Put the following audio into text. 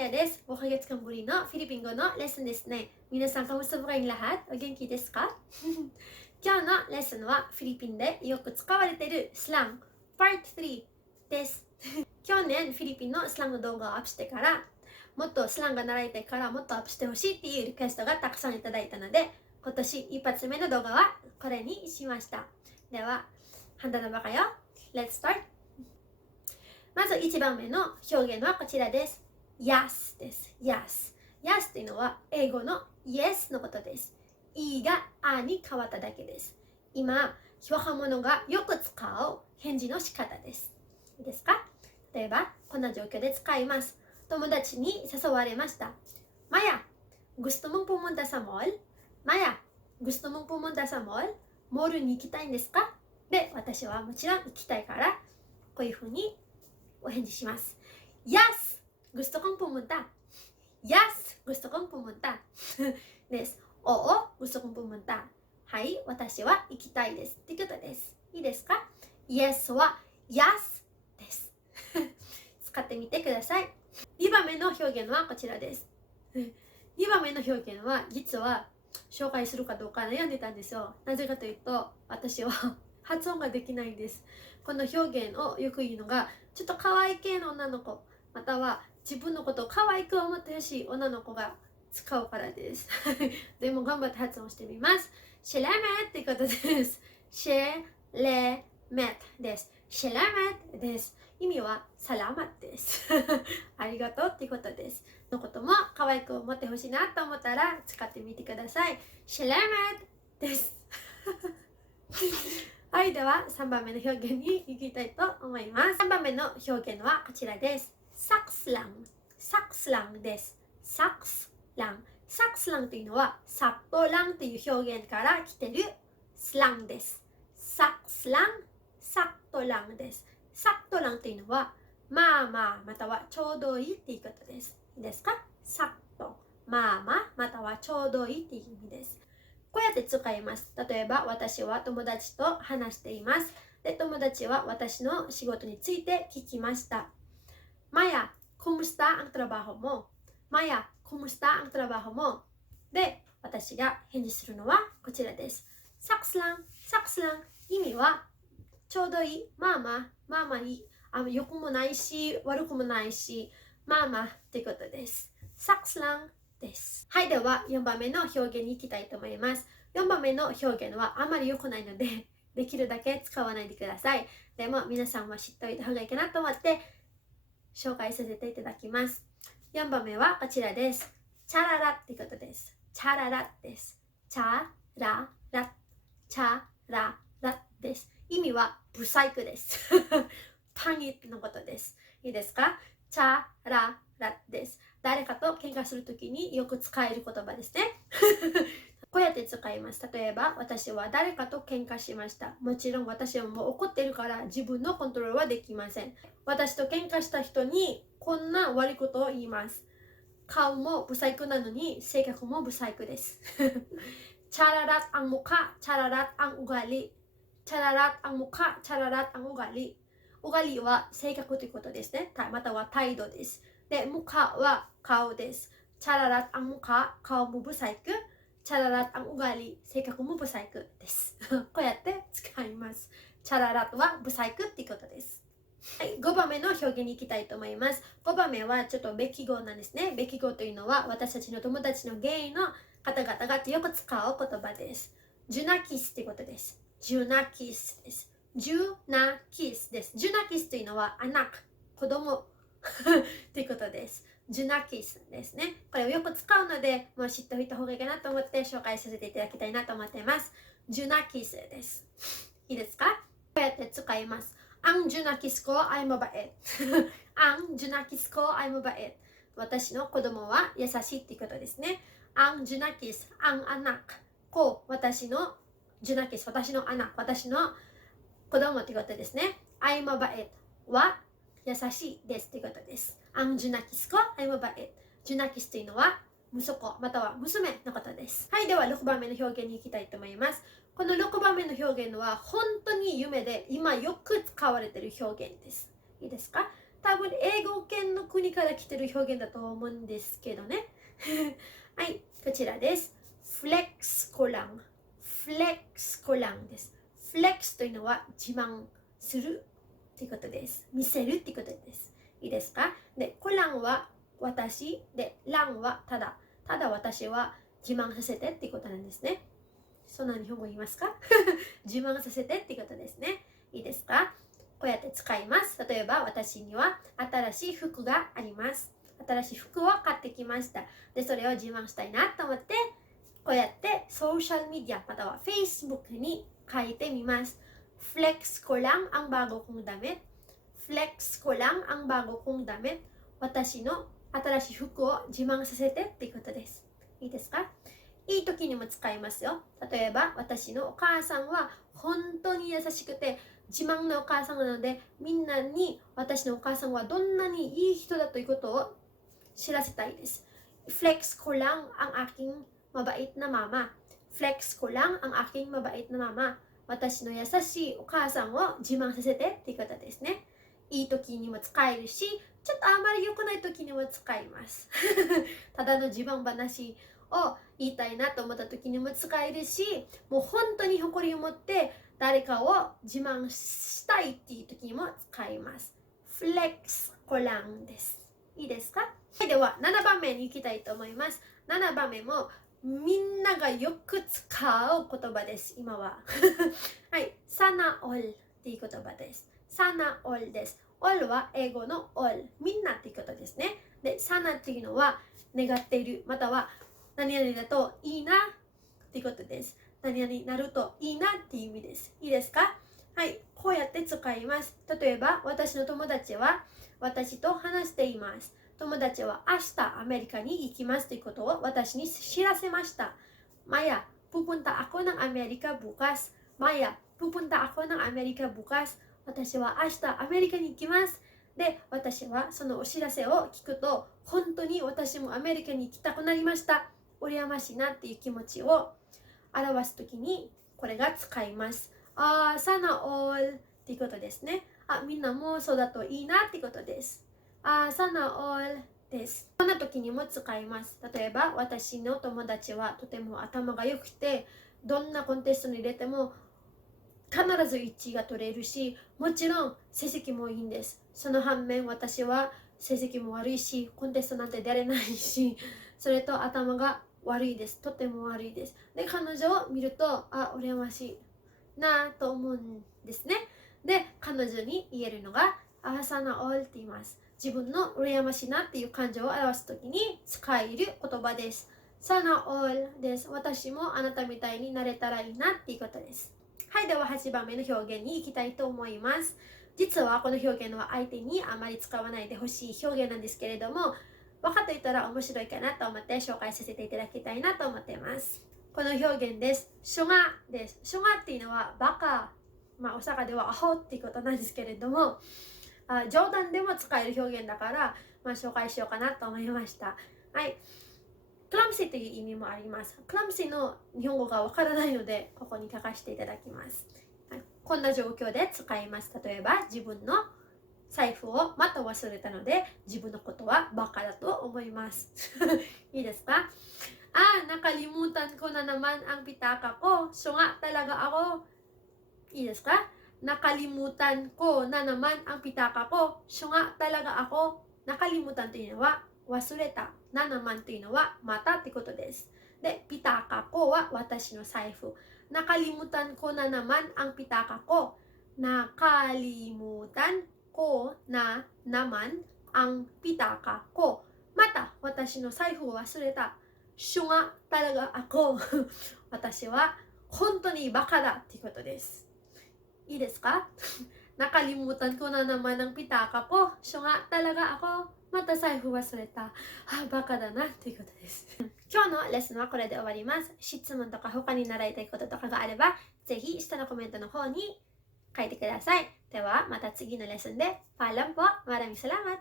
やです。5ヶ月間ぶりのフィリピン語のレッスンですね。皆さん、kamusta po kayong lahat? お元気ですか今日のレッスンはフィリピンでよく使われているスラング Part 3です。去年フィリピンのスラング動画をアップしてから、もっとスラング習いたいからもっとアップしてほしいっていうリクエストがたくさんいただいたので、今年一発目の動画はこれにしました。では、handa na ba kayo? Let's start! まず1番目の表現はこちらです。Yes です。Yes。Yes というのは英語の Yes のことです。E があに変わっただけです。今、若者がよく使う返事の仕方です。いいですか？例えば、こんな状況で使います。友達に誘われました。Maya, gusto mong pumunta sa mall? Maya, gusto mong pumunta sa mall? モールに行きたいんですか？で、私はもちろん行きたいから、こういうふうにお返事します。Yes! Gusto kong pumunta. Yes! Gusto kong pumunta. です。Oo! Gusto kong pumunta. はい、私は行きたいです。ってことです。いいですか？ Yes は Yes です。使ってみてください。2番目の表現はこちらです。2番目の表現は実は紹介するかどうか悩んでたんですよ。なぜかというと、私は発音ができないんです。この表現をよく言うのが、ちょっと可愛い系の女の子、または自分のことを可愛く思ってほしい女の子が使うからです。でも頑張って発音してみます。シェラメッってことです。シェレメッです。シェラメッです。意味はサラマッです。ありがとうってことです。のことも可愛く思ってほしいなと思ったら使ってみてください。シェラメッです。はい、では3番目の表現に行きたいと思います。3番目の表現はこちらです。サクスラン。サクスランです。サクスラン。サクスランというのはサットランという表現から来ているスランです。サクスラン、サットランです。サットランというのはまあまあまたはちょうどいいっていうことです。いいですか？サッと、まあまあまたはちょうどいいっていう意味です。こうやって使います。例えば、私は友達と話しています。で、友達は私の仕事について聞きました。Maya, kumusta ang trabaho mo? Maya, kumusta ang trabaho mo? で、私が返事するのはこちらです。サクスラン、サクスラン。意味はちょうどいい、まあまあ、まあまあいい。良くもないし、悪くもないし、まあまあってことです。サクスラン。です。はい、では4番目の表現に行きたいと思います。4番目の表現はあまり良くないので、できるだけ使わないでください。でも皆さんは知っておいた方がいいかなと思って紹介させていただきます。4番目はこちらです。チャララってことです。チャララです。チャララ、チャララです。意味はブサイクです。パニックのことです。いいですか？チャララです。誰かと喧嘩するときによく使える言葉ですね。こうやって使います。例えば、私は誰かと喧嘩しました。もちろん私はもう怒ってるから自分のコントロールはできません。私と喧嘩した人にこんな悪いことを言います。顔もブサイクなのに性格もブサイクです。チャララッアンモカ、チャララッアンウガリ。チャララッアンモカ、チャララッアンウガリ。ウガリは性格ということですね。または態度です。で、ムカは顔です。チャララッアンムカ、顔もブサイク。チャララッアンウガリ、性格もブサイクです。こうやって使います。チャララッはブサイクっていうことです。はい、5番目の表現に行きたいと思います。5番目はちょっとべき語なんですね。べき語というのは私たちの友達のゲイの方々がよく使う言葉です。ジュナキスっていうことです。ジュナキスです。ジュナキスです。ジュナキスというのはアナク、子供ということです。ジュナキスですね。これをよく使うので、もう知っておいた方がいいかなと思って紹介させていただきたいなと思っています。ジュナキスです。いいですか？こうやって使います。Ang junakis ko ay mabait. Ang junakis ko ay mabait. 私の子供は優しいってことですね。Ang junakis, ang anak ko. 私の junakis, 私のanak, 私の子供ってことですね。ay mabait は優しいですってことです。Ang junakis ko ay mabait. Junakis というのは息子または娘のことです。はい、では6番目の表現に行きたいと思います。この6番目の表現は本当に夢で今よく使われている表現です。いいですか？多分英語圏の国から来てる表現だと思うんですけどね。はい、こちらです。フレックスコラン。フレックスコランです。フレックスというのは自慢するということです。見せるということです。いいですか？で、コランは私で、ランはただ。ただ私は自慢させてっていうことなんですね。そんな日本語言いますか？自慢させてっていうことですね。いいですか？こうやって使います。例えば私には新しい服があります。新しい服を買ってきました。で、それを自慢したいなと思って、こうやってソーシャルメディアまたは Facebook に書いてみます。Flex ko lang ang bago kong damit. Flex ko lang ang bago kong damit. 私の新しい服を自慢させてっていうことです。いいですか？いい時にも使いますよ。例えば私のお母さんは本当に優しくて自慢のお母さんなので、みんなに私のお母さんはどんなにいい人だということを知らせたいです。Flex ko lang ang aking mabait na mama. Flex ko lang ang aking mabait na mama. 私の優しいお母さんを自慢させてっていうことですね。いい時にも使えるし、ちょっとあまり良くない時にも使います。ただの自慢話を言いたいなと思った時にも使えるし、もう本当に誇りを持って誰かを自慢したいっていう時にも使います。フレックスコランです。いいですか？はい、では7番目に行きたいと思います。7番目もみんながよく使う言葉です、今は。はい、サナオルっていう言葉です。サナオルです。オルは英語のオル、みんなっていうことですね。で、サナっていうのは願っている、または何々だといいなっていうことです。何々になるといいなっていう意味です。いいですか？はい、こうやって使います。例えば、私の友達は私と話しています。友達は明日アメリカに行きますということを私に知らせました。Maya, pupunta ako ng Amerika bukas. Maya, pupunta ako ng Amerika bukas. 私は明日アメリカに行きます。で、私はそのお知らせを聞くと、本当に私もアメリカに行きたくなりました。羨ましいなっていう気持ちを表すときにこれが使います。sana all っていうことですね。みんなもそうだといいなってことです。sana all です。こんな時にも使います。例えば私の友達はとても頭が良くて、どんなコンテストに出ても必ず1位が取れるし、もちろん成績もいいんです。その反面私は成績も悪いし、コンテストなんて出れないし、それと頭が悪いです。とても悪いです。で、彼女を見ると、羨ましいなと思うんですね。で、彼女に言えるのが、サナオルって言います。自分の羨ましいなっていう感情を表すときに使える言葉です。サナオルです。私もあなたみたいになれたらいいなっていうことです。はい、では8番目の表現に行きたいと思います。実はこの表現は相手にあまり使わないでほしい表現なんですけれども、分かっていたら面白いかなと思って紹介させていただきたいなと思っています。この表現です。ショガです。ショガっていうのはバカ、大阪ではアホっていうことなんですけれども、冗談でも使える表現だから、紹介しようかなと思いました。はい。クラムシーという意味もあります。クラムシーの日本語がわからないので、ここに書かせていただきます。はい、こんな状況で使います。例えば、自分の財布をまた忘れたので、自分のことはバカだと思います。いいですか？nakalimutan ko na naman ang pitaka ko. So nga talaga ako. いいですか？ nakalimutan ko na naman ang pitaka ko. So nga talaga ako. nakalimutan というのは忘れた。なnaman というのはまたってことです。で、pitaka ko は私の財布。nakalimutan ko na naman ang pitaka ko. nakalimutan ko na naman ang pitaka ko. また私の財布を忘れた。シュガtalaga ako. 私は本当にバカだっていうことです。いいですか？nakalimutan ko na naman ang pitaka ko. Syunga talaga ako. また財布忘れた。バカだなっていうことです。今日のレッスンはこれで終わります。質問とか他に習いたいこととかがあれば、ぜひ下のコメントの方に書いてください。ではまた次のレッスンで。Paalam po. Maraming salamat.